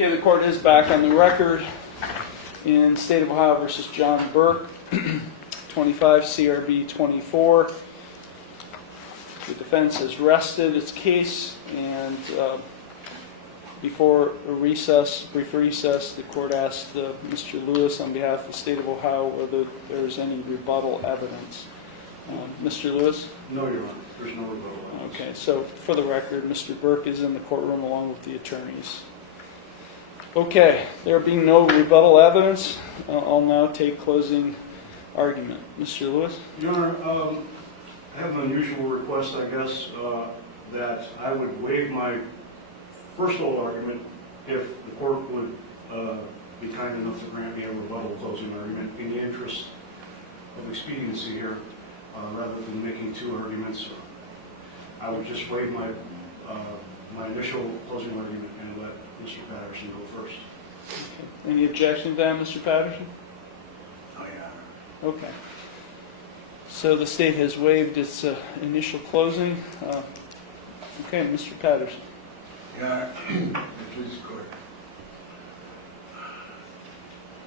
Okay, the court is back on the record in State of Ohio versus John Burke, 25 CRB 24. The defense has rested its case, and before a brief recess, the court asked Mr. Lewis on behalf of the State of Ohio whether there is any rebuttal evidence. Mr. Lewis? No, Your Honor. There's no rebuttal evidence. Okay, so for the record, Mr. Burke is in the courtroom along with the attorneys. Okay, there being no rebuttal evidence, I'll now take closing argument. Mr. Lewis? Your Honor, I have an unusual request, I guess, that I would waive my first oral argument if the court would be kind enough to grant me a rebuttal closing argument in the interest of expediency here, rather than making two arguments. I would just waive my initial closing argument and let Mr. Patterson go first. Okay. Any objection to that, Mr. Patterson? Oh, yeah. Okay. So the state has waived its initial closing. Okay, Mr. Patterson. Yeah, please, court.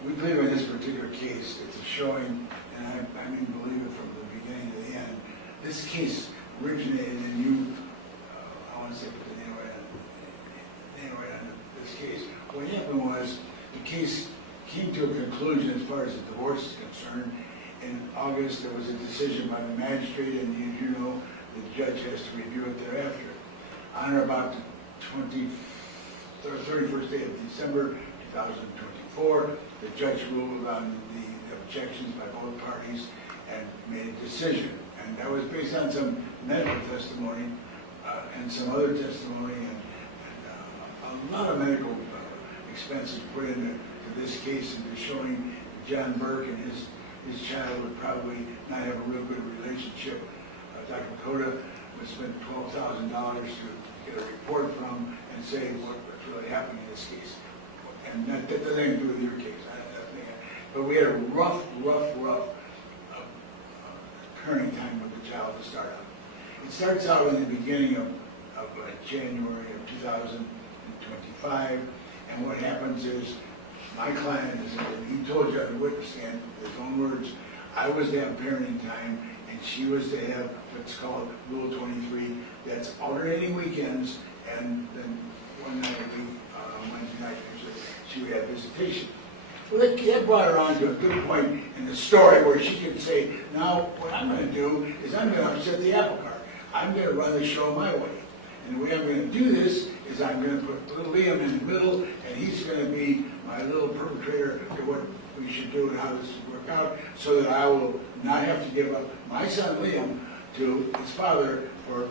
We believe in this particular case, it's a showing, and I mean believe it from the beginning to the end. This case originated in you, I want to say, put the name right on this case. What happened was the case came to a conclusion as far as the divorce is concerned. In August, there was a decision by the magistrate, and as you know, the judge has to review it thereafter. On or about the 31st day of December 2024, the judge ruled on the objections by both parties and made a decision. And that was based on some medical testimony and some other testimony, and a lot of medical expenses put into this case, into showing John Burke and his child would probably not have a real good relationship. Dr. Coda would spend $12,000 to get a report from and say what's really happening in this case. And that doesn't have to do with your case. But we had a rough parenting time with the child to start out. It starts out in the beginning of January of 2025, and what happens is my client, he told you on the witness stand, his own words, I was to have parenting time, and she was to have what's called Rule 23. That's alternating weekends, and then one night a week, Wednesday night, she would have visitation. Well, that brought her on to a good point in the story where she could say, now, what I'm going to do is I'm going to upset the apple cart. I'm going to run the show my way. And the way I'm going to do this is I'm going to put little Liam in the middle, and he's going to be my little perpetrator to what we should do and how this will work out, so that I will not have to give up my son Liam to his father for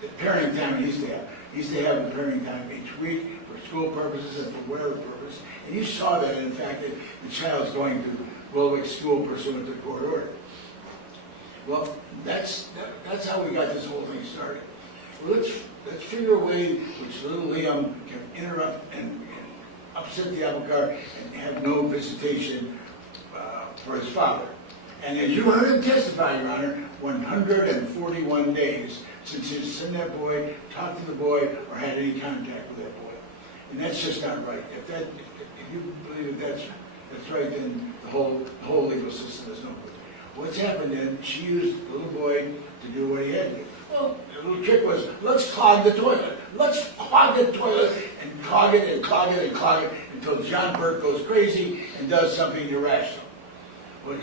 the parenting time he used to have. He used to have the parenting time each week for school purposes and for whatever purpose. And you saw that, in fact, that the child's going to Wilwick School pursuant to court order. Well, that's how we got this whole thing started. Well, let's figure a way which little Liam can interrupt and upset the apple cart and have no visitation for his father. And as you heard him testify, Your Honor, 141 days since he's seen that boy, talked to the boy, or had any contact with that boy. And that's just not right. If you believe that that's right, then the whole legal system is no good. What's happened then, she used the little boy to do what he had to do. Well, the little trick was, let's clog the toilet. Let's clog the toilet and clog it and clog it and clog it until John Burke goes crazy and does something irrational. Well,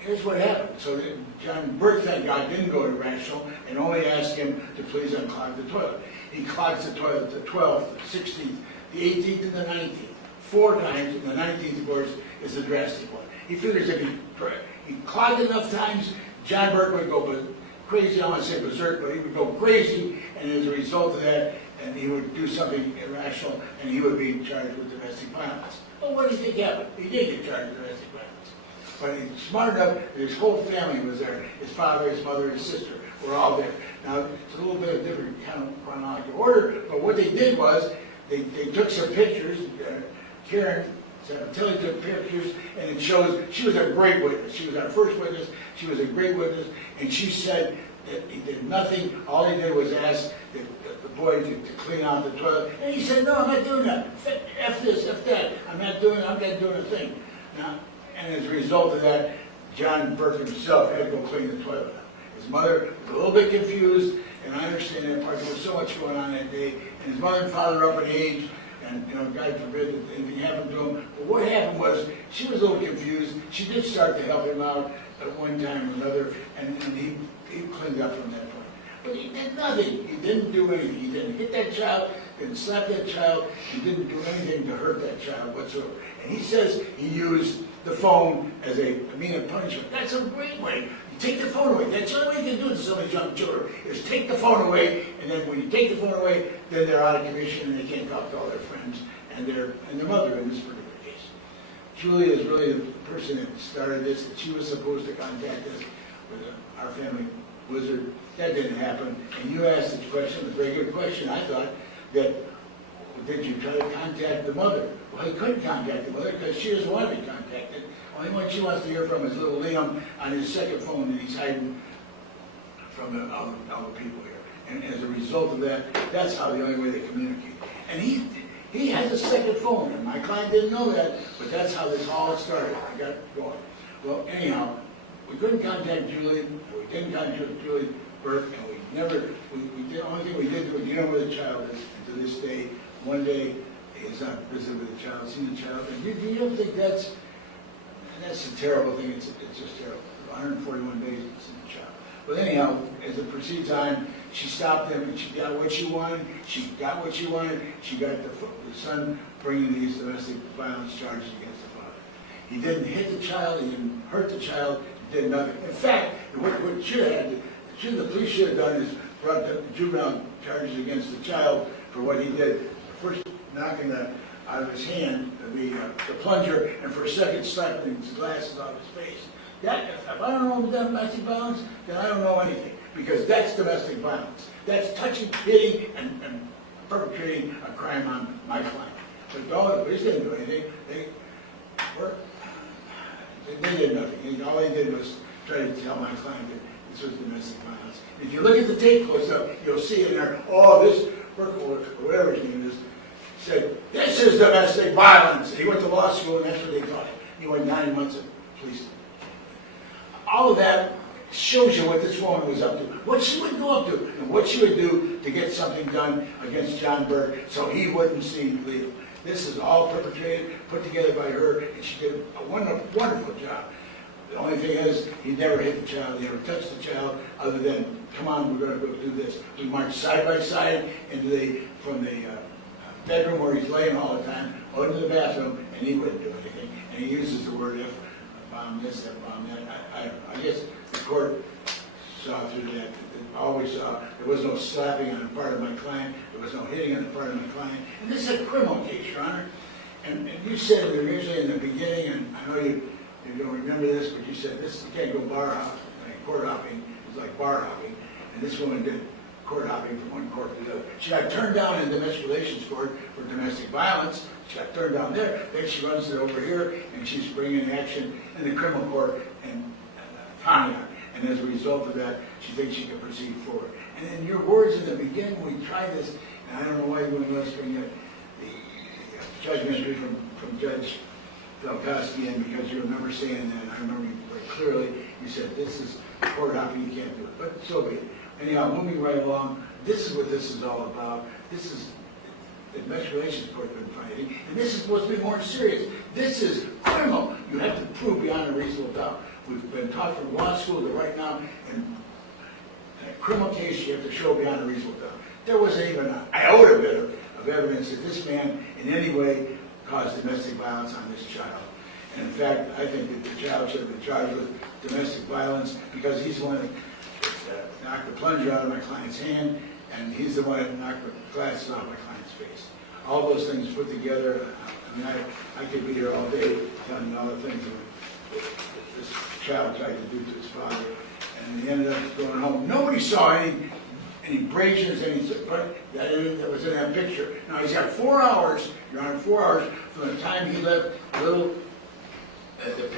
here's what happened. So John Burke, thank God, didn't go irrational and only asked him to please unclog the toilet. He clogs the toilet the 12th, the 16th, the 18th, and the 19th. 4 times, and the 19th, of course, is the drastic one. He figures if he clogged enough times, John Burke would go crazy. I don't want to say berserk, but he would go crazy, and as a result of that, and he would do something irrational, and he would be charged with domestic violence. Well, what do you think happened? He did get charged with domestic violence. But he's smart enough that his whole family was there. His father, his mother, his sister were all there. Now, it's a little bit of different kind of chronological order, but what they did was they took some pictures. Karen Sabatella took pictures, and it shows she was a great witness. She was our first witness. She was a great witness, and she said He did nothing. All he did was ask the boy to clean out the toilet. And he said, no, I'm not doing that. F this, F that. I'm not doing a thing. Now, and as a result of that, John Burke himself had to go clean the toilet out. His mother was a little bit confused, and I understand that part. There was so much going on that day. And his mother and father were up in age, and, God forbid that anything happened to him. But what happened was, she was a little confused. She did start to help him out at one time or another, and he cleaned up from that point. But he did nothing. He didn't do anything. He didn't hit that child, didn't slap that child, he didn't do anything to hurt that child whatsoever. And he says he used the phone as a means of punishment. That's a great way. You take the phone away. That's the only way you can do it to some of these young children, is take the phone away, and then when you take the phone away, then they're out of commission and they can't talk to all their friends and their mother in this particular case. Julia is really the person that started this, that she was supposed to contact us with our family wizard. That didn't happen. And you asked the question, a very good question, I thought, that did you try to contact the mother? Well, he couldn't contact the mother because she doesn't want to be contacted. Only one she wants to hear from is little Liam on his second phone that he's hiding from all the people here. And as a result of that, that's how the only way they communicate. And he has a second phone, and my client didn't know that, but that's how this all started. I got going. Well, anyhow, we couldn't contact Julie, we didn't contact Julie Burke, and we never, the only thing we did was, you know where the child is, and to this day, one day, he has not visited with the child, seen the child, and you don't think that's a terrible thing, it's just terrible. 141 days to see the child. But anyhow, as it proceeds on, she stopped him, and she got what she wanted, she got the son bringing these domestic violence charges against the father. He didn't hit the child, he didn't hurt the child, he did nothing. In fact, what the police should have done is brought the juvenile charges against the child for what he did. First, knocking out of his hand, the plunger, and for a second slapping his glasses off his face. That, if I don't know about domestic violence, then I don't know anything, because that's domestic violence. That's touching, hitting, and perpetrating a crime on my client. But the police didn't do anything. They did nothing. All they did was try to tell my client that this was domestic violence. If you look at the tape close up, you'll see it in there. Oh, this Burkle, whatever his name is, said, this is domestic violence. He went to law school, and that's what they taught him. He went 9 months in police. All of that shows you what this woman was up to, what she would go up to, and what she would do to get something done against John Burke so he wouldn't see Leo. This is all perpetrated, put together by her, and she did a wonderful job. The only thing is, he never hit the child, he never touched the child, other than, come on, we're going to go do this. We marched side by side from the bedroom where he's laying all the time, out into the bathroom, and he wouldn't do anything. And he uses the word if, bomb this, that, bomb that. I guess the court saw through that. Always saw there was no slapping on the part of my client, there was no hitting on the part of my client. And this is a criminal case, Your Honor. And you said it originally in the beginning, and I know you don't remember this, but you said this, you can't go bar hopping, court hopping is like bar hopping. And this woman did court hopping from one court to the other. She got turned down in the domestic relations court for domestic violence. She got turned down there. Then she runs it over here, and she's bringing action in the criminal court in Pontiac. And as a result of that, she thinks she can proceed forward. And in your words in the beginning, we tried this, and I don't know why you wouldn't let us bring the judgment from Judge Iarocci in, because you remember saying that, and I remember very clearly, you said, this is court hopping, you can't do it. But so be it. Anyhow, moving right along, this is what this is all about. This is the domestic relations court been fighting, and this is supposed to be more serious. This is criminal. You have to prove beyond a reasonable doubt. We've been taught from law school that right now, in a criminal case, you have to show beyond a reasonable doubt. There wasn't even an iota bit of evidence that this man in any way caused domestic violence on this child. And in fact, I think that the child should have been charged with domestic violence because he's the one that knocked the plunger out of my client's hand, and he's the one that knocked the glasses off my client's face. All those things put together, I mean, I could be here all day telling you all the things that this child tried to do to his father, and he ended up going home. Nobody saw any abrasions, that was in that picture. Now he's got 4 hours, Your Honor, 4 hours from the time he left the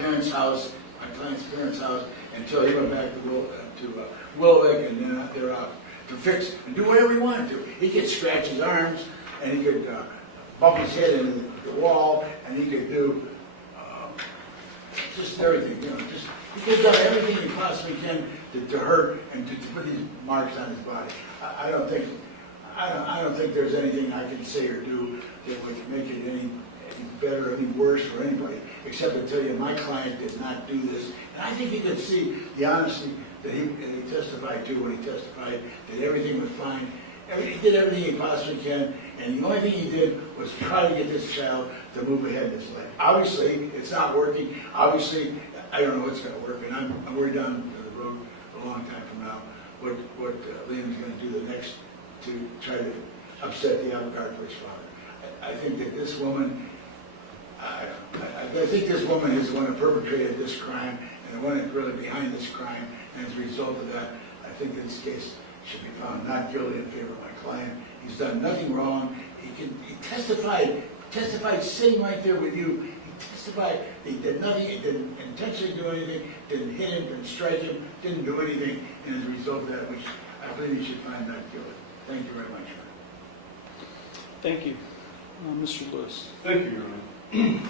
parents' house, my client's parents' house, until he went back to Wilwick, and then they're out to fix and do whatever he wanted to. He could scratch his arms, and he could bump his head into the wall, and he could do just everything, you know. He could have done everything he possibly can to hurt and to put these marks on his body. I don't think there's anything I can say or do that would make it any better or any worse for anybody, except to tell you my client did not do this. And I think you could see the honesty that he testified to when he testified that everything was fine. He did everything he possibly can, and the only thing he did was try to get this child to move ahead in his life. Obviously, it's not working. Obviously, I don't know what's going to work, and we're down the road a long time from now. What Liam's going to do the next to try to upset the apple cart for his father. I think that this woman, I think this woman is the one who perpetrated this crime and the one that's really behind this crime. And as a result of that, I think that this case should be found not guilty in favor of my client. He's done nothing wrong. He testified sitting right there with you. He testified he did nothing. He didn't intentionally do anything. Didn't hit him. Didn't strike him. Didn't do anything. And as a result of that, which I believe he should find not guilty. Thank you very much. Thank you. Mr. Lewis. Thank you, Your Honor.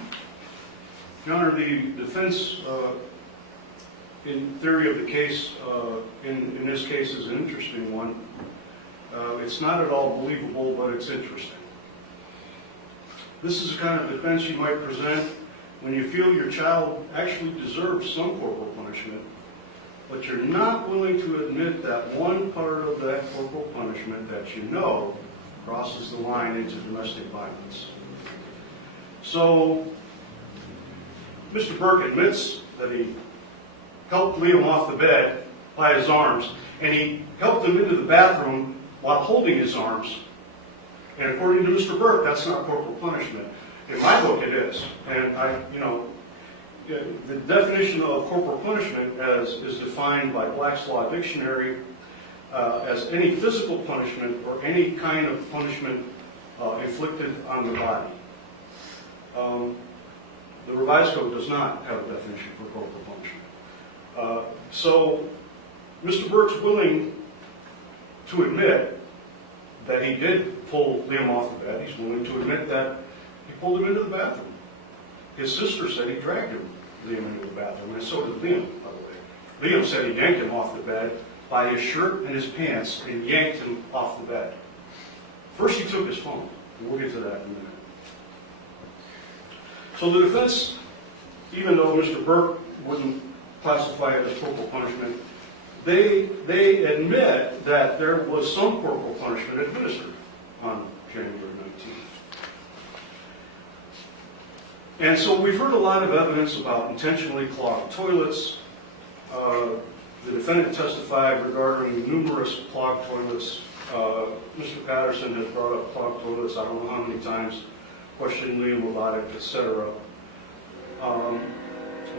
Your Honor, the defense, in theory of the case, in this case is an interesting one. It's not at all believable, but it's interesting. This is the kind of defense you might present when you feel your child actually deserves some corporal punishment, but you're not willing to admit that one part of that corporal punishment that you know crosses the line into domestic violence. So, Mr. Burke admits that he helped Liam off the bed by his arms, and he helped him into the bathroom while holding his arms. And according to Mr. Burke, that's not corporal punishment. In my book, it is. And the definition of corporal punishment as is defined by Black's Law Dictionary as any physical punishment or any kind of punishment inflicted on the body. The Revised Code does not have a definition for corporal punishment. So Mr. Burke's willing to admit that he did pull Liam off the bed. He's willing to admit that he pulled him into the bathroom. His sister said he dragged Liam into the bathroom, and so did Liam, by the way. Liam said he yanked him off the bed by his shirt and his pants and yanked him off the bed. First he took his phone, and we'll get to that in a minute. So the defense, even though Mr. Burke wouldn't classify it as corporal punishment, they admit that there was some corporal punishment administered on January 19th. And so we've heard a lot of evidence about intentionally clogged toilets. The defendant testified regarding numerous clogged toilets. Mr. Patterson has brought up clogged toilets I don't know how many times, questioned Liam about it, etc.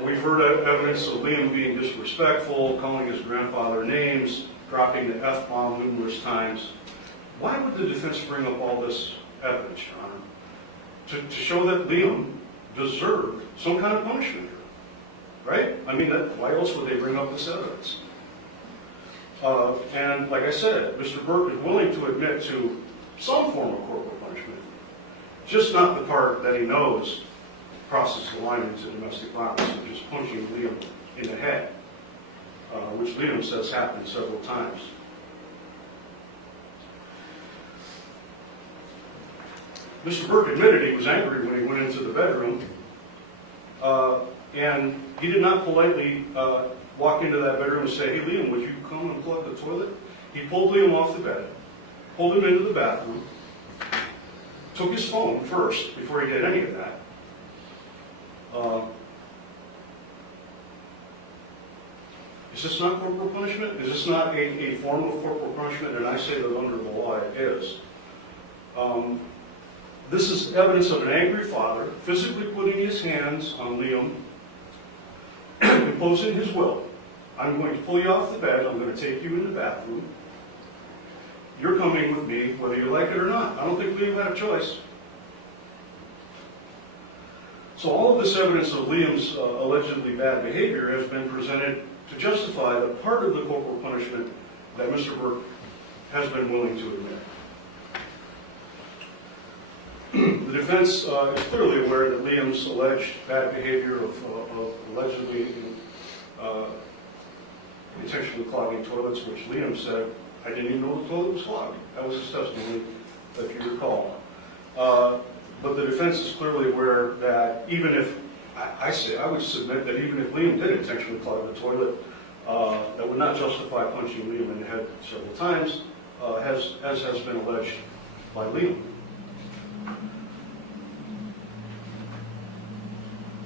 We've heard evidence of Liam being disrespectful, calling his grandfather names, dropping the F-bomb numerous times. Why would the defense bring up all this evidence, Your Honor? To show that Liam deserved some kind of punishment here, right? I mean, why else would they bring up this evidence? And like I said, Mr. Burke is willing to admit to some form of corporal punishment, just not the part that he knows crosses the line into domestic violence, which is punching Liam in the head, which Liam says happened several times. Mr. Burke admitted he was angry when he went into the bedroom, and he did not politely walk into that bedroom and say, "Hey, Liam, would you come and plug the toilet?" He pulled Liam off the bed, pulled him into the bathroom, took his phone first before he did any of that. Is this not corporal punishment? Is this not a form of corporal punishment? And I say that under the law it is. This is evidence of an angry father physically putting his hands on Liam, imposing his will. I'm going to pull you off the bed. I'm going to take you in the bathroom. You're coming with me whether you like it or not. I don't think Liam had a choice. So all of this evidence of Liam's allegedly bad behavior has been presented to justify the part of the corporal punishment that Mr. Burke has been willing to admit. The defense is clearly aware that Liam's alleged bad behavior of allegedly intentionally clogging toilets, which Liam said, I didn't even know the toilet was clogged. That was his testimony, if you recall. But the defense is clearly aware that even if, I would submit that even if Liam did intentionally clog the toilet, that would not justify punching Liam in the head several times, as has been alleged by Liam.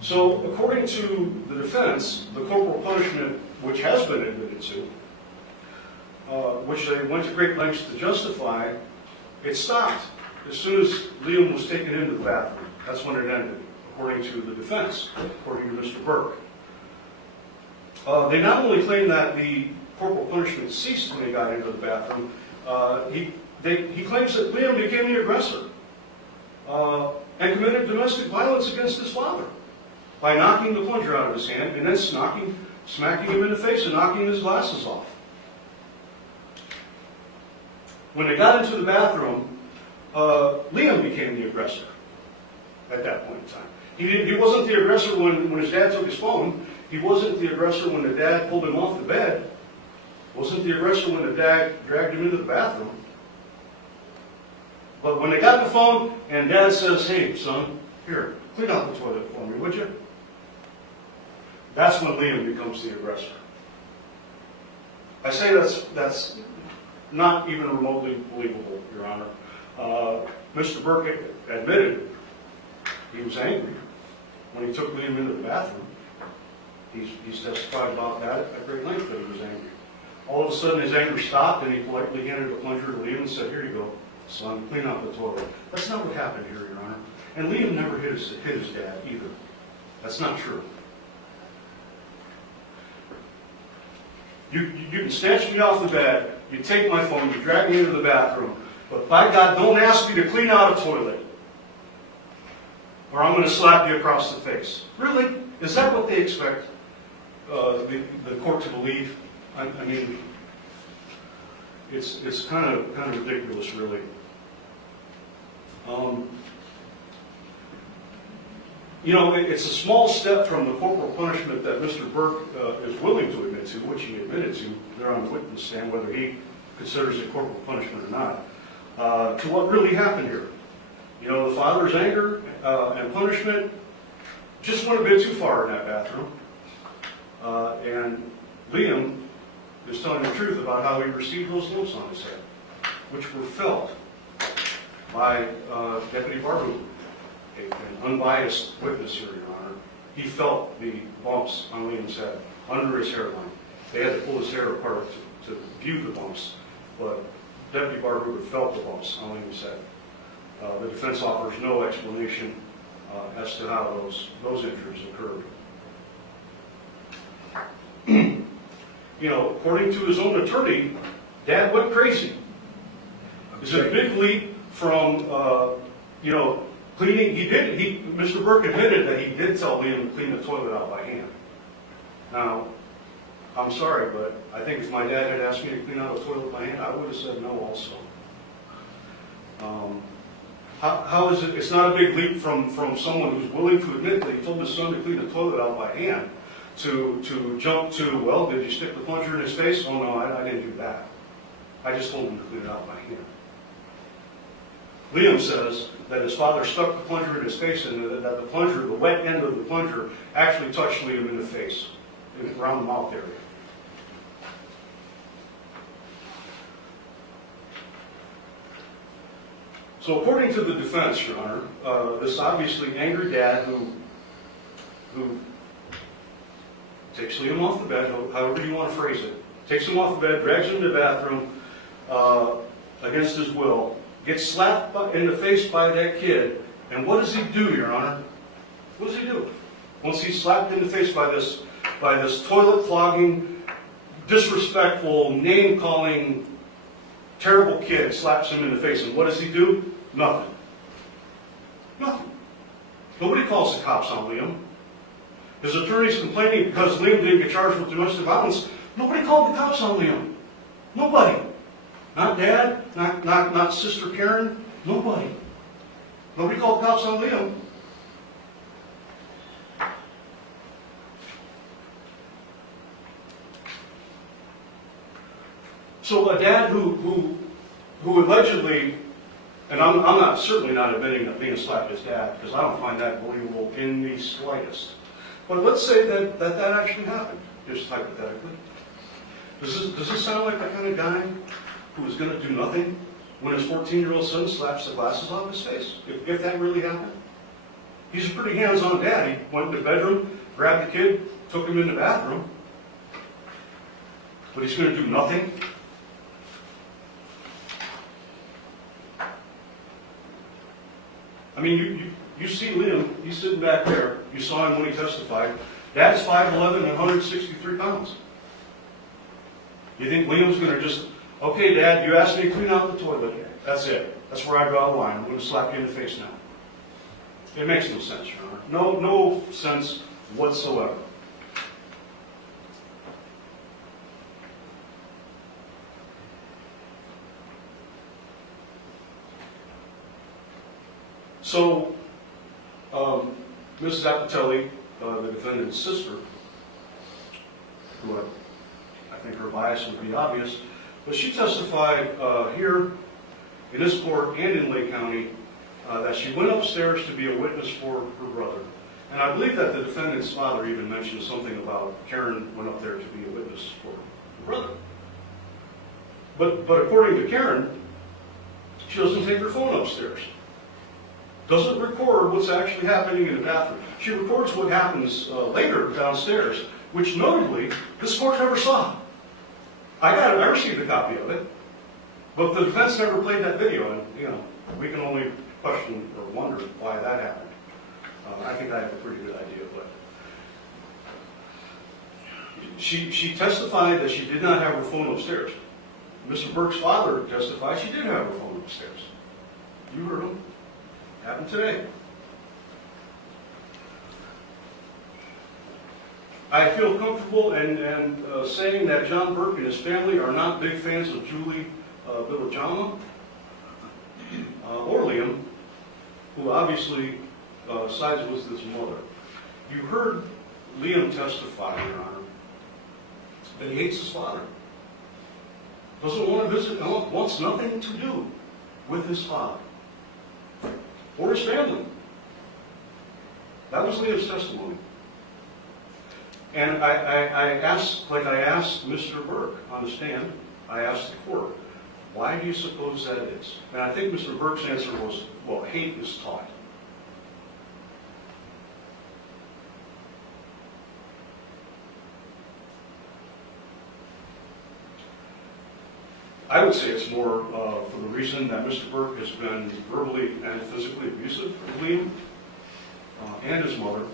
So, according to the defense, the corporal punishment, which has been admitted to, which they went to great lengths to justify, it stopped as soon as Liam was taken into the bathroom. That's when it ended, according to the defense, according to Mr. Burke. They not only claim that the corporal punishment ceased when he got into the bathroom, he claims that Liam became the aggressor and committed domestic violence against his father by knocking the plunger out of his hand and then smacking him in the face and knocking his glasses off. When they got into the bathroom, Liam became the aggressor at that point in time. He wasn't the aggressor when his dad took his phone. He wasn't the aggressor when the dad pulled him off the bed. Wasn't the aggressor when the dad dragged him into the bathroom. But when they got the phone and Dad says, hey, son, here, clean out the toilet for me, would you? That's when Liam becomes the aggressor. I say that's not even remotely believable, Your Honor. Mr. Burke admitted he was angry when he took Liam into the bathroom. He's testified about that at great length, that he was angry. All of a sudden his anger stopped and he politely handed a plunger to Liam and said, here you go, son, clean out the toilet. That's not what happened here, Your Honor. And Liam never hit his dad either. That's not true. You can snatch me off the bed, you take my phone, you drag me into the bathroom, but by God, don't ask me to clean out a toilet, or I'm going to slap you across the face. Really? Is that what they expect the court to believe? I mean, it's kind of ridiculous, really. You know, it's a small step from the corporal punishment that Mr. Burke is willing to admit to, which he admitted to there on the witness stand, whether he considers it corporal punishment or not, to what really happened here. You know, the father's anger and punishment just went a bit too far in that bathroom. And Liam is telling the truth about how he received those lumps on his head, which were felt by Deputy Barbu, an unbiased witness here, Your Honor. He felt the bumps on Liam's head, under his hairline. They had to pull his hair apart to view the bumps, but Deputy Barbu felt the bumps on Liam's head. The defense offers no explanation as to how those injuries occurred. You know, according to his own attorney, Dad went crazy. It's a big leap from, you know, cleaning. Mr. Burke admitted that he did tell Liam to clean the toilet out by hand. Now, I'm sorry, but I think if my dad had asked me to clean out a toilet by hand, I would have said no also. How is it? It's not a big leap from someone who's willing to admit that he told his son to clean the toilet out by hand to jump to, well, did you stick the plunger in his face? Oh, no, I didn't do that. I just told him to clean it out by hand. Liam says that his father stuck the plunger in his face and that the plunger, the wet end of the plunger, actually touched Liam in the face, around the mouth area. So according to the defense, Your Honor, this obviously angry dad who takes Liam off the bed, however you want to phrase it, takes him off the bed, drags him to the bathroom against his will, gets slapped in the face by that kid, and what does he do, Your Honor? What does he do? Once he's slapped in the face by this toilet-clogging, disrespectful, name-calling, terrible kid slaps him in the face, and what does he do? Nothing. Nothing. Nobody calls the cops on Liam. His attorney's complaining because Liam didn't get charged with domestic violence. Nobody called the cops on Liam. Nobody. Not Dad, not Sister Karen, nobody. Nobody called the cops on Liam. So a dad who allegedly, and I'm certainly not admitting that Liam slapped his dad, because I don't find that believable in the slightest. But let's say that actually happened, just hypothetically. Does this sound like the kind of guy who is going to do nothing when his 14-year-old son slaps the glasses off his face? If that really happened? He's a pretty hands-on dad. He went to the bedroom, grabbed the kid, took him in the bathroom. But he's going to do nothing? I mean, you see Liam, he's sitting back there. You saw him when he testified. Dad's 5'11" and 163 pounds. You think Liam's going to just, okay, Dad, you asked me to clean out the toilet. That's it. That's where I draw the line. I'm going to slap you in the face now. It makes no sense, Your Honor. No sense whatsoever. So, Mrs. Apatelli, the defendant's sister, who I think her bias would be obvious, but she testified here in this court and in Lake County that she went upstairs to be a witness for her brother. And I believe that the defendant's father even mentioned something about Karen went up there to be a witness for her brother. But according to Karen, she doesn't take her phone upstairs. Doesn't record what's actually happening in the bathroom. She records what happens later downstairs, which notably, this court never saw. I received a copy of it, but the defense never played that video, and we can only question or wonder why that happened. I think I have a pretty good idea, but she testified that she did not have her phone upstairs. Mr. Burke's father testified she did have her phone upstairs. You heard him. Happened today. I feel comfortable in saying that John Burke and his family are not big fans of Julie Villajama or Liam, who obviously sides with his mother. You heard Liam testify, Your Honor, that he hates his father. Doesn't want to visit, wants nothing to do with his father or his family. That was Liam's testimony. And I asked, like I asked Mr. Burke on the stand, I asked the court, why do you suppose that is? And I think Mr. Burke's answer was, well, hate is taught. I would say it's more for the reason that Mr. Burke has been verbally and physically abusive of Liam and his mother.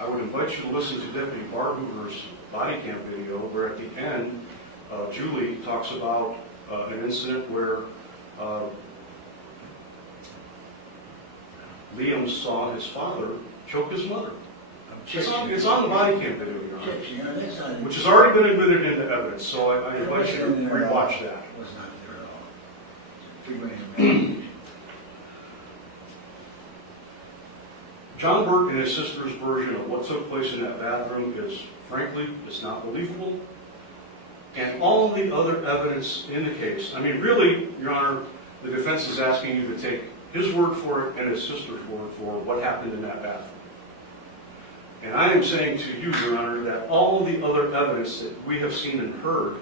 I would invite you to listen to Deputy Barhoover's body cam video, where at the end, Julie talks about an incident where Liam saw his father choke his mother. It's on the body cam video, Your Honor, which has already been admitted into evidence, so I invite you to rewatch that. Was not there at all. John Burke and his sister's version of what took place in that bathroom is, frankly, it's not believable. And all the other evidence in the case, I mean, really, Your Honor, the defense is asking you to take his word for it and his sister's word for what happened in that bathroom. And I am saying to you, Your Honor, that all the other evidence that we have seen and heard,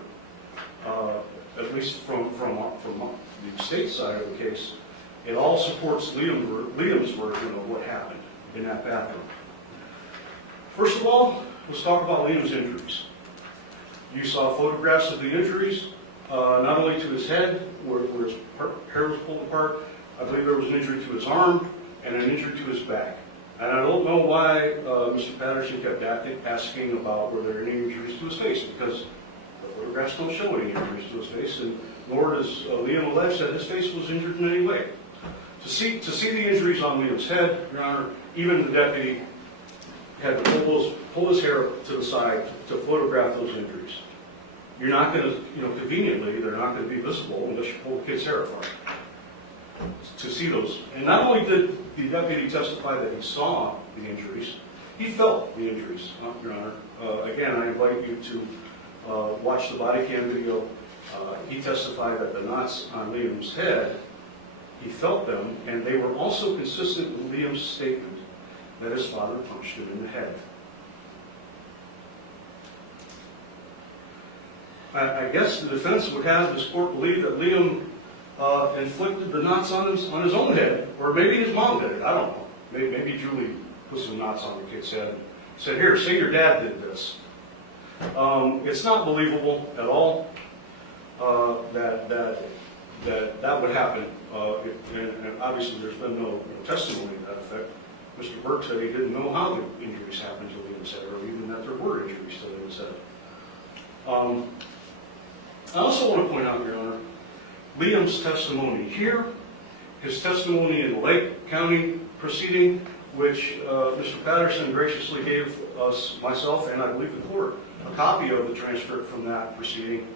at least from the state side of the case, it all supports Liam's version of what happened in that bathroom. First of all, let's talk about Liam's injuries. You saw photographs of the injuries, not only to his head, where his hair was pulled apart. I believe there was an injury to his arm and an injury to his back. And I don't know why Mr. Patterson kept asking about were there any injuries to his face, because the photographs don't show any injuries to his face, and nor does Liam allege that his face was injured in any way. To see the injuries on Liam's head, Your Honor, even the deputy had to pull his hair to the side to photograph those injuries. You're not going to, conveniently, they're not going to be visible unless you pull the kid's hair apart to see those. And not only did the deputy testify that he saw the injuries, he felt the injuries, Your Honor. Again, I invite you to watch the body cam video. He testified that the knots on Liam's head, he felt them, and they were also consistent with Liam's statement that his father punched him in the head. I guess the defense would have this court believe that Liam inflicted the knots on his own head, or maybe his mom did it. I don't know. Maybe Julie put some knots on the kid's head and said, "Here, say your dad did this." It's not believable at all that would happen. And obviously, there's been no testimony to that effect. Mr. Burke said he didn't know how the injuries happened to Liam's head, or even that there were injuries to Liam's head. I also want to point out, Your Honor, Liam's testimony here, his testimony in the Lake County proceeding, which Mr. Patterson graciously gave us, myself, and I believe the court, a copy of the transcript from that proceeding.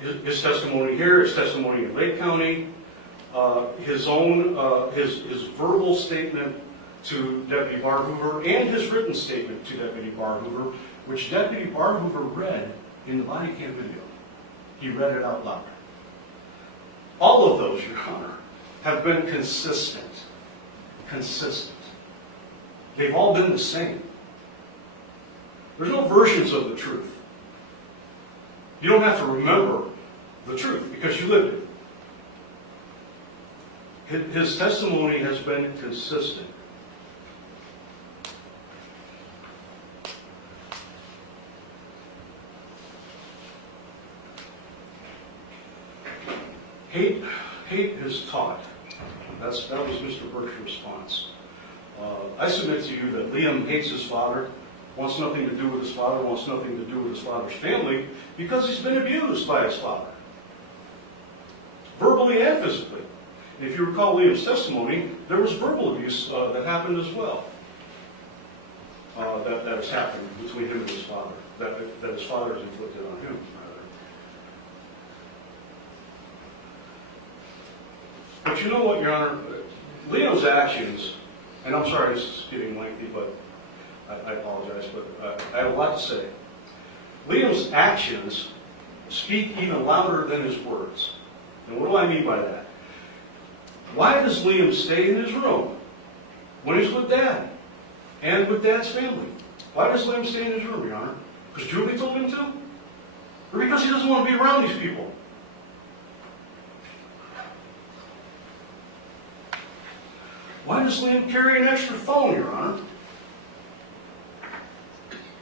His testimony here, his testimony in Lake County, his verbal statement to Deputy Barhoover, and his written statement to Deputy Barhoover, which Deputy Barhoover read in the body cam video. He read it out loud. All of those, Your Honor, have been consistent. Consistent. They've all been the same. There's no versions of the truth. You don't have to remember the truth because you lived it. His testimony has been consistent. Hate is taught. That was Mr. Burke's response. I submit to you that Liam hates his father, wants nothing to do with his father, wants nothing to do with his father's family, because he's been abused by his father, verbally and physically. And if you recall Liam's testimony, there was verbal abuse that happened as well. That has happened between him and his father, that his father has inflicted on him. But you know what, Your Honor? Liam's actions, and I'm sorry this is getting lengthy, but I apologize, but I have a lot to say. Liam's actions speak even louder than his words. And what do I mean by that? Why does Liam stay in his room when he's with Dad and with Dad's family? Why does Liam stay in his room, Your Honor? Because Julie told him to? Or because he doesn't want to be around these people? Why does Liam carry an extra phone, Your Honor?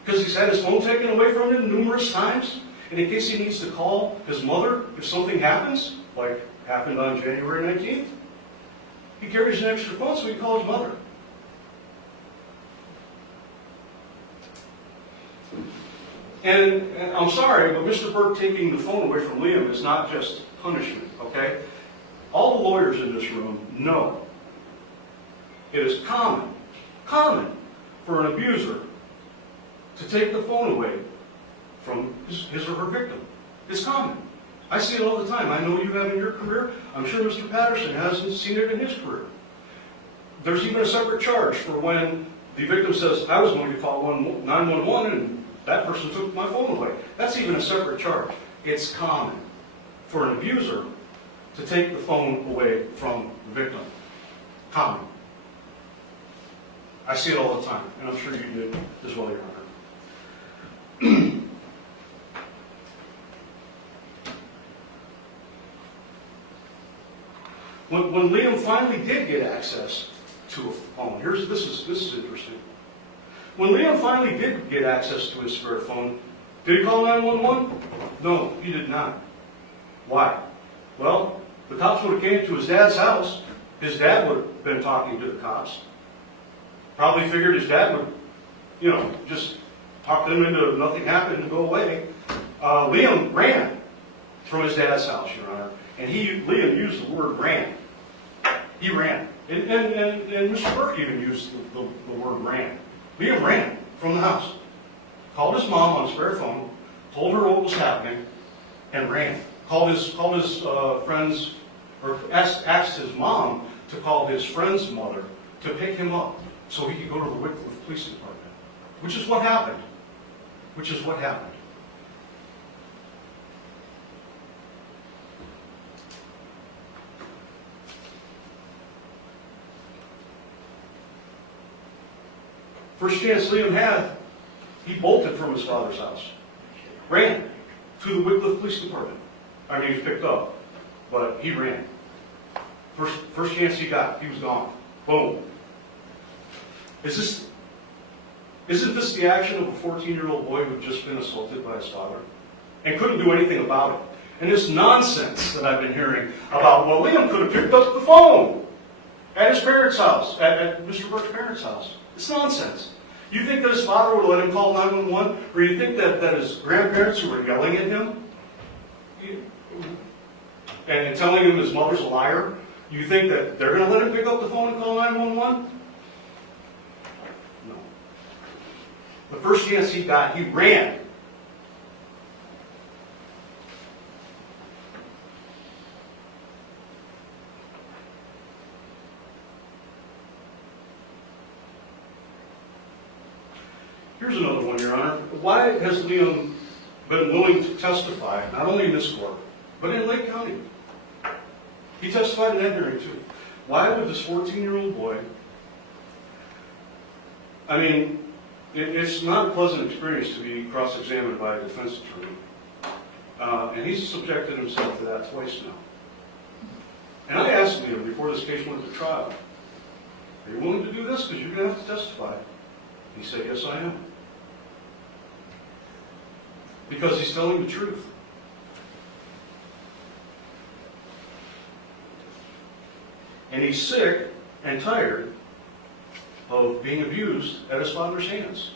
Because he's had his phone taken away from him numerous times, and in case he needs to call his mother if something happens, like happened on January 19th, he carries an extra phone so he can call his mother. And I'm sorry, but Mr. Burke taking the phone away from Liam is not just punishment, okay? All the lawyers in this room know it is common for an abuser to take the phone away from his or her victim. It's common. I see it all the time. I know you have in your career. I'm sure Mr. Patterson hasn't seen it in his career. There's even a separate charge for when the victim says, I was going to call 911 and that person took my phone away. That's even a separate charge. It's common for an abuser to take the phone away from the victim. Common. I see it all the time, and I'm sure you do as well, Your Honor. When Liam finally did get access to a phone, this is interesting. When Liam finally did get access to his spare phone, did he call 911? No, he did not. Why? Well, the cops would have came to his dad's house. His dad would have been talking to the cops. Probably figured his dad would, just talk them into nothing happened and go away. Liam ran from his dad's house, Your Honor. And Liam used the word ran. He ran. And Mr. Burke even used the word ran. Liam ran from the house, called his mom on a spare phone, told her what was happening, and ran. Called his friends, or asked his mom to call his friend's mother to pick him up so he could go to the Wycliffe Police Department, which is what happened. Which is what happened. First chance Liam had, he bolted from his father's house. Ran to the Wycliffe Police Department. I mean, he was picked up, but he ran. First chance he got, he was gone. Boom. Isn't this the action of a 14-year-old boy who had just been assaulted by his father and couldn't do anything about it? And this nonsense that I've been hearing about, well, Liam could have picked up the phone at his parents' house, at Mr. Burke's parents' house. It's nonsense. You think that his father would let him call 911? Or you think that his grandparents who were yelling at him and telling him his mother's a liar, you think that they're going to let him pick up the phone and call 911? No. The first chance he got, he ran. Here's another one, Your Honor. Why has Liam been willing to testify, not only in this court, but in Lake County? He testified in that hearing, too. Why would this 14-year-old boy... I mean, it's not a pleasant experience to be cross-examined by a defense attorney. And he's subjected himself to that twice now. And I asked Liam before this case went to trial, are you willing to do this? Because you're going to have to testify. He said, yes, I am. Because he's telling the truth. And he's sick and tired of being abused at his father's hands.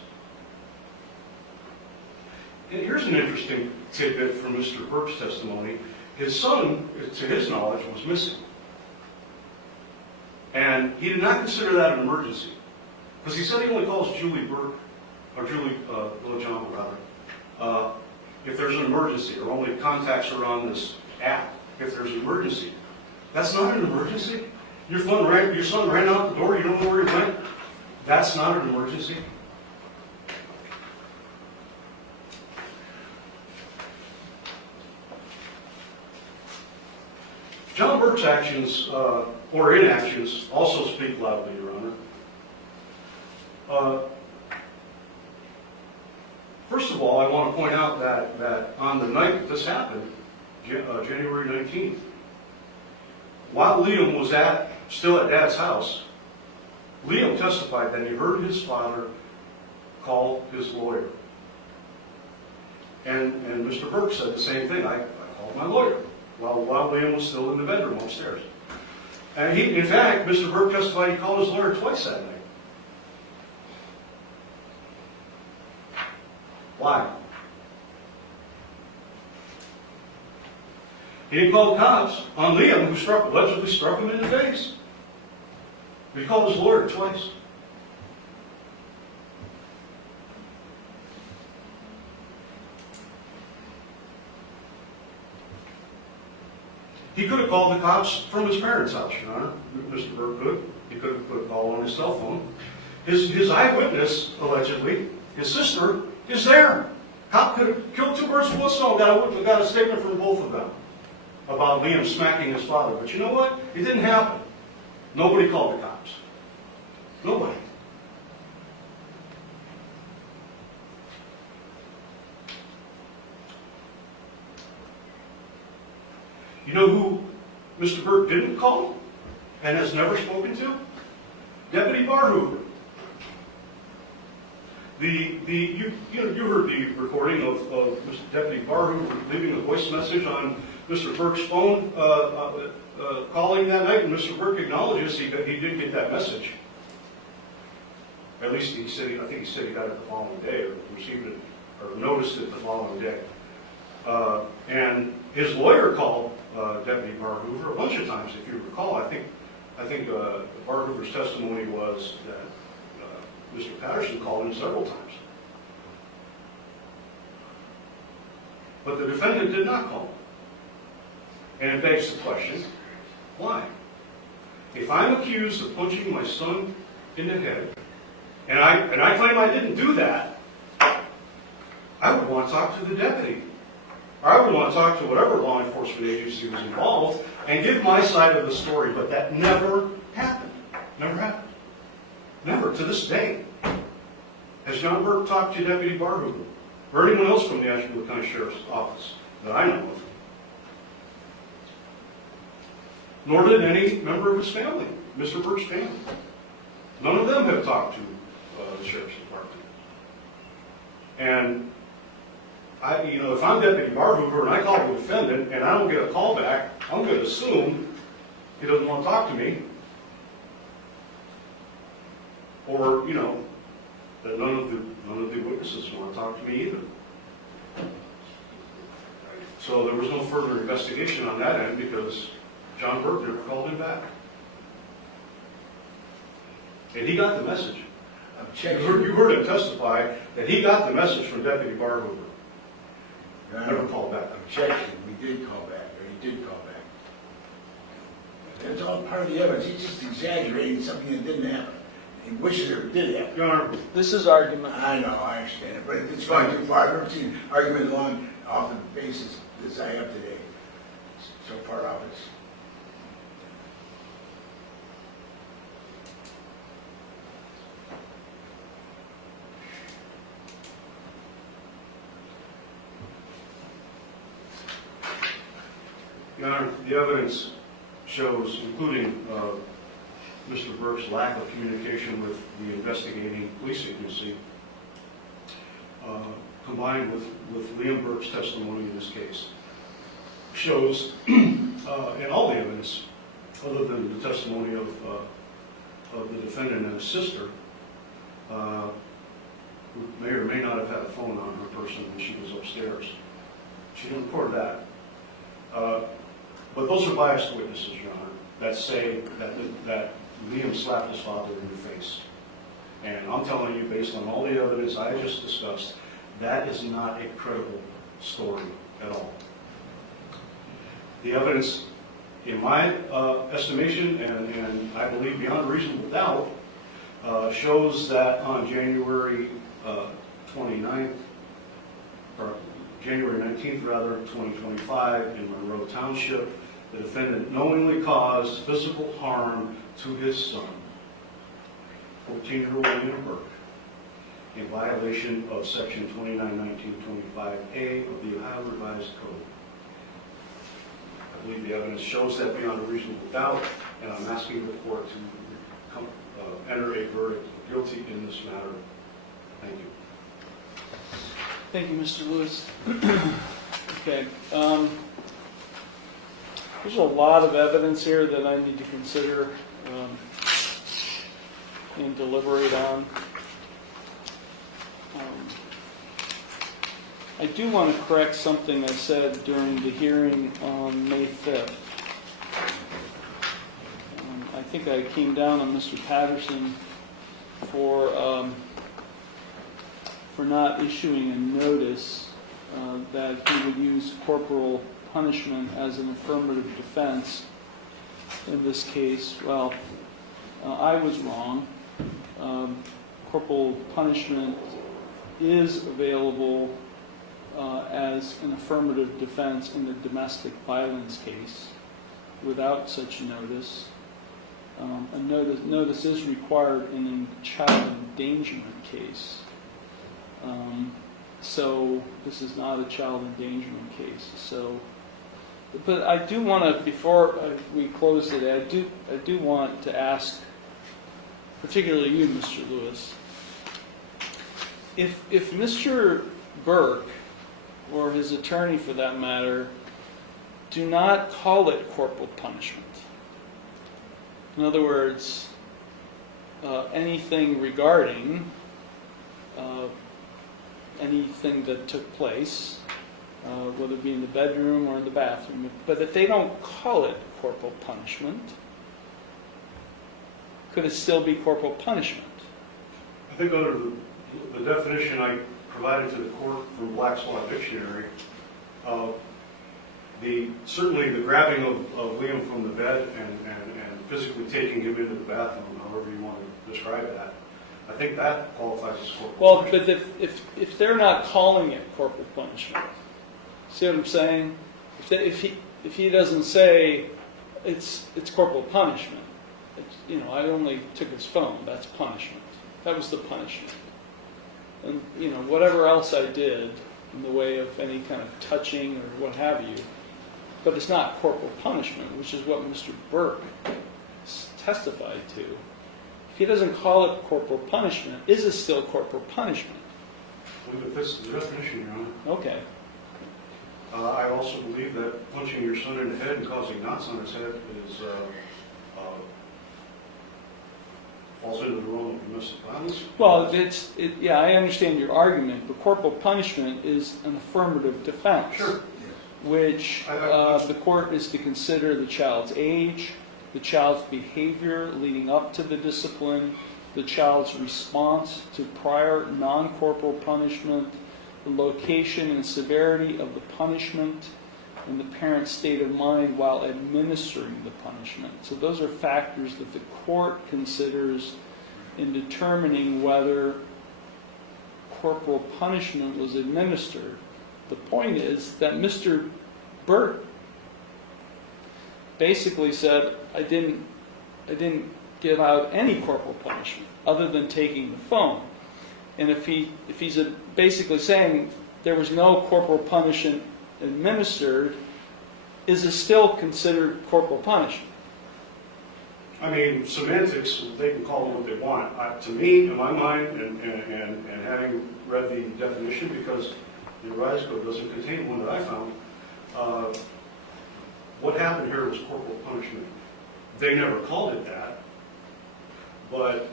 And here's an interesting tidbit from Mr. Burke's testimony. His son, to his knowledge, was missing. And he did not consider that an emergency. Because he said he only calls Julie Burke, or Julie Lojama, rather, if there's an emergency, or only contacts her on this app if there's an emergency. That's not an emergency. Your son ran out the door, you don't know where he went. That's not an emergency. John Burke's actions, or inactions, also speak loudly, Your Honor. First of all, I want to point out that on the night that this happened, January 19th, while Liam was still at Dad's house, Liam testified that he heard his father call his lawyer. And Mr. Burke said the same thing. I called my lawyer while Liam was still in the bedroom upstairs. And in fact, Mr. Burke testified he called his lawyer twice that night. Why? He didn't call the cops on Liam, who allegedly struck him in the face. He called his lawyer twice. He could have called the cops from his parents' house, Your Honor. Mr. Burke could. He could have put a call on his cell phone. His eyewitness, allegedly, his sister, is there. Cop could have killed two birds with one stone. Got a statement from both of them about Liam smacking his father. But you know what? It didn't happen. Nobody called the cops. Nobody. You know who Mr. Burke didn't call and has never spoken to? Deputy Barhoover. You heard the recording of Mr. Deputy Barhoover leaving a voice message on Mr. Burke's phone calling that night, and Mr. Burke acknowledges he did get that message. At least I think he said he got it the following day, or received it, or noticed it the following day. And his lawyer called Deputy Barhoover a bunch of times, if you recall. I I think Barhoover's testimony was that Mr. Patterson called him several times. But the defendant did not call him. And it begs the question, why? If I'm accused of punching my son in the head, and I claim I didn't do that, I would want to talk to the deputy. Or I would want to talk to whatever law enforcement agency was involved and give my side of the story, but that never happened. Never happened. Never, to this day. Has John Burke talked to Deputy Barhoover or anyone else from the Asheville County Sheriff's Office that I know of? Nor did any member of his family, Mr. Burke's family. None of them have talked to the Sheriff's Department. And if I'm Deputy Barhoover and I call the defendant and I don't get a call back, I'm going to assume he doesn't want to talk to me. Or, that none of the witnesses want to talk to me either. So there was no further investigation on that end because John Burke never called him back. And he got the message. You heard him testify that he got the message from Deputy Barhoover. Never called back. Objection, we did call back, or he did call back. That's all part of the evidence. He's just exaggerating something that didn't happen. He wishes it did happen. Your Honor. This is argument. I know, I understand it, but it's going too far. I've never seen argument along off the basis that I have today. So far off it's. Your Honor, the evidence shows, including Mr. Burke's lack of communication with the investigating police agency, combined with Liam Burke's testimony in this case, shows, and all the evidence, other than the testimony of the defendant and his sister, who may or may not have had a phone on her person when she was upstairs. She didn't record that. But those are biased witnesses, Your Honor, that say that Liam slapped his father in the face. And I'm telling you, based on all the evidence I just discussed, that is not a credible story at all. The evidence, in my estimation, and I believe beyond reasonable doubt, shows that on January 29th, or January 19th, rather, 2025, in Monroe Township, the defendant knowingly caused physical harm to his son, 14-year-old Liam Burke, in violation of Section 291925A of the Ohio Revised Code. I believe the evidence shows that beyond a reasonable doubt, and I'm asking the court to enter a verdict of guilty in this matter. Thank you. Thank you, Mr. Lewis. Okay. There's a lot of evidence here that I need to consider and deliberate on. I do want to correct something I said during the hearing on May 5th. I think I came down on Mr. Patterson for not issuing a notice that he would use corporal punishment as an affirmative defense in this case. Well, I was wrong. Corporal punishment is available as an affirmative defense in a domestic violence case without such a notice. A notice is required in a child endangerment case. So this is not a child endangerment case. So, but I do want to, before we close it, I do want to ask, particularly you, Mr. Lewis, if Mr. Burke, or his attorney for that matter, do not call it corporal punishment. In other words, anything regarding anything that took place, whether it be in the bedroom or in the bathroom, but if they don't call it corporal punishment, could it still be corporal punishment? I think under the definition I provided to the court from Black's Law Dictionary, certainly the grabbing of Liam from the bed and physically taking him into the bathroom, however you want to describe that, I think that qualifies as corporal Well, punishment. but if they're not calling it corporal punishment, see what I'm saying? If he doesn't say it's corporal punishment, I only took his phone, that's punishment. That was the punishment. And, whatever else I did in the way of any kind of touching or what have you, but it's not corporal punishment, which is what Mr. Burke testified to. If he doesn't call it corporal punishment, is it still corporal punishment? I believe it fits the definition, Your Honor. Okay. I also believe that punching your son in the head and causing knots on his head is falls into the realm of domestic violence. Well, yeah, I understand your argument, but corporal punishment is an affirmative defense. Sure. Which the court is to consider the child's age, the child's behavior leading up to the discipline, the child's response to prior non-corporal punishment, the location and severity of the punishment, and the parent's state of mind while administering the punishment. So those are factors that the court considers in determining whether corporal punishment was administered. The point is that Mr. Burke basically said, I didn't give out any corporal punishment other than taking the phone. And if he's basically saying there was no corporal punishment administered, is it still considered corporal punishment? I mean, semantics, they can call it what they want. To me, in my mind, and having read the definition, because the Rise Code doesn't contain one that I found, what happened here was corporal punishment. They never called it that, but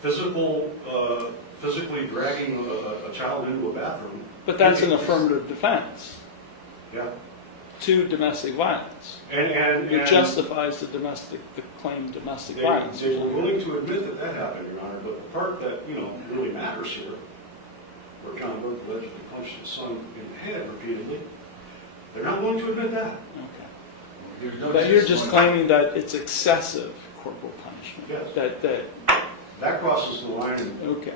physically dragging a child into a bathroom. But that's an affirmative defense Yeah. to domestic violence. And It justifies the claim of domestic violence. They were willing to admit that happened, Your Honor, but the part that, really matters here, where John Burke allegedly punched his son in the head repeatedly, they're not willing to admit that. Okay. But you're just claiming that it's excessive corporal punishment. Yes. That crosses the line, and Okay.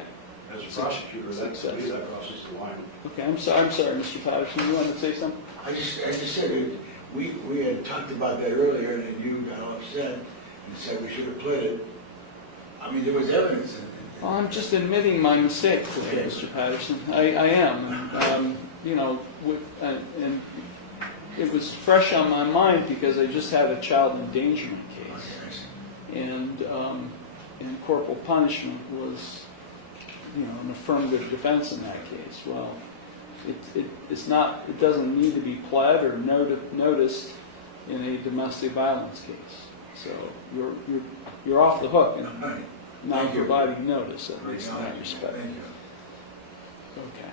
as a prosecutor, that crosses the line. Okay, I'm sorry, Mr. Patterson, you wanted to say something? I just said it, we had talked about that earlier, and then you got all upset and said we should have pled it. I mean, there was evidence in it. Well, I'm just admitting my mistake today, Mr. Patterson. I am. And it was fresh on my mind because I just had a child endangerment case. And corporal punishment was, an affirmative defense in that case. Well, it's not. It doesn't need to be pled or noticed in a domestic violence case. So you're off the hook and not providing notice, at least in that respect. Okay.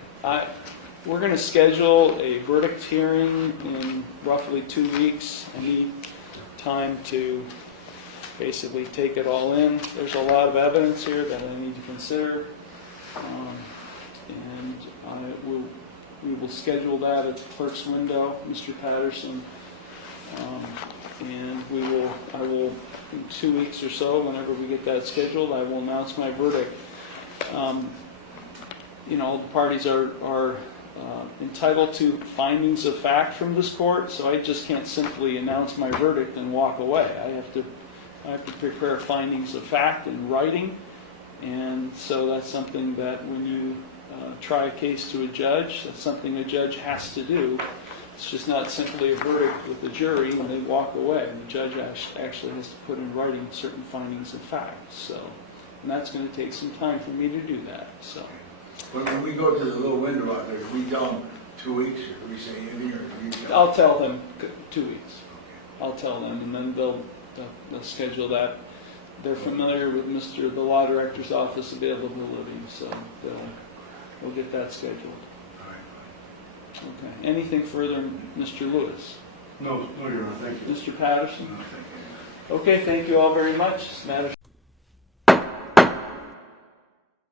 We're going to schedule a verdict hearing in roughly 2 weeks. I need time to basically take it all in. There's a lot of evidence here that I need to consider, and we will schedule that at the clerk's window, Mr. Patterson, and I will in 2 weeks or so, whenever we get that scheduled, I will announce my verdict. The parties are entitled to findings of fact from this court, so I just can't simply announce my verdict and walk away. I have to prepare findings of fact in writing, and so that's something that when you try a case to a judge, that's something a judge has to do. It's just not simply a verdict with the jury when they walk away. The judge actually has to put in writing certain findings of fact. So, and that's going to take some time for me to do that. So. When we go to the little window out there, we tell them 2 weeks, or do we say anything, or do you tell I'll tell them 2 weeks. I'll tell them, and then they'll schedule that. They're familiar with the law director's office availability, so we'll get that scheduled. All right. Okay. Anything further, Mr. Lewis? No, Your Honor, thank you. Mr. Patterson? No, thank you. Okay, thank you all very much. This matter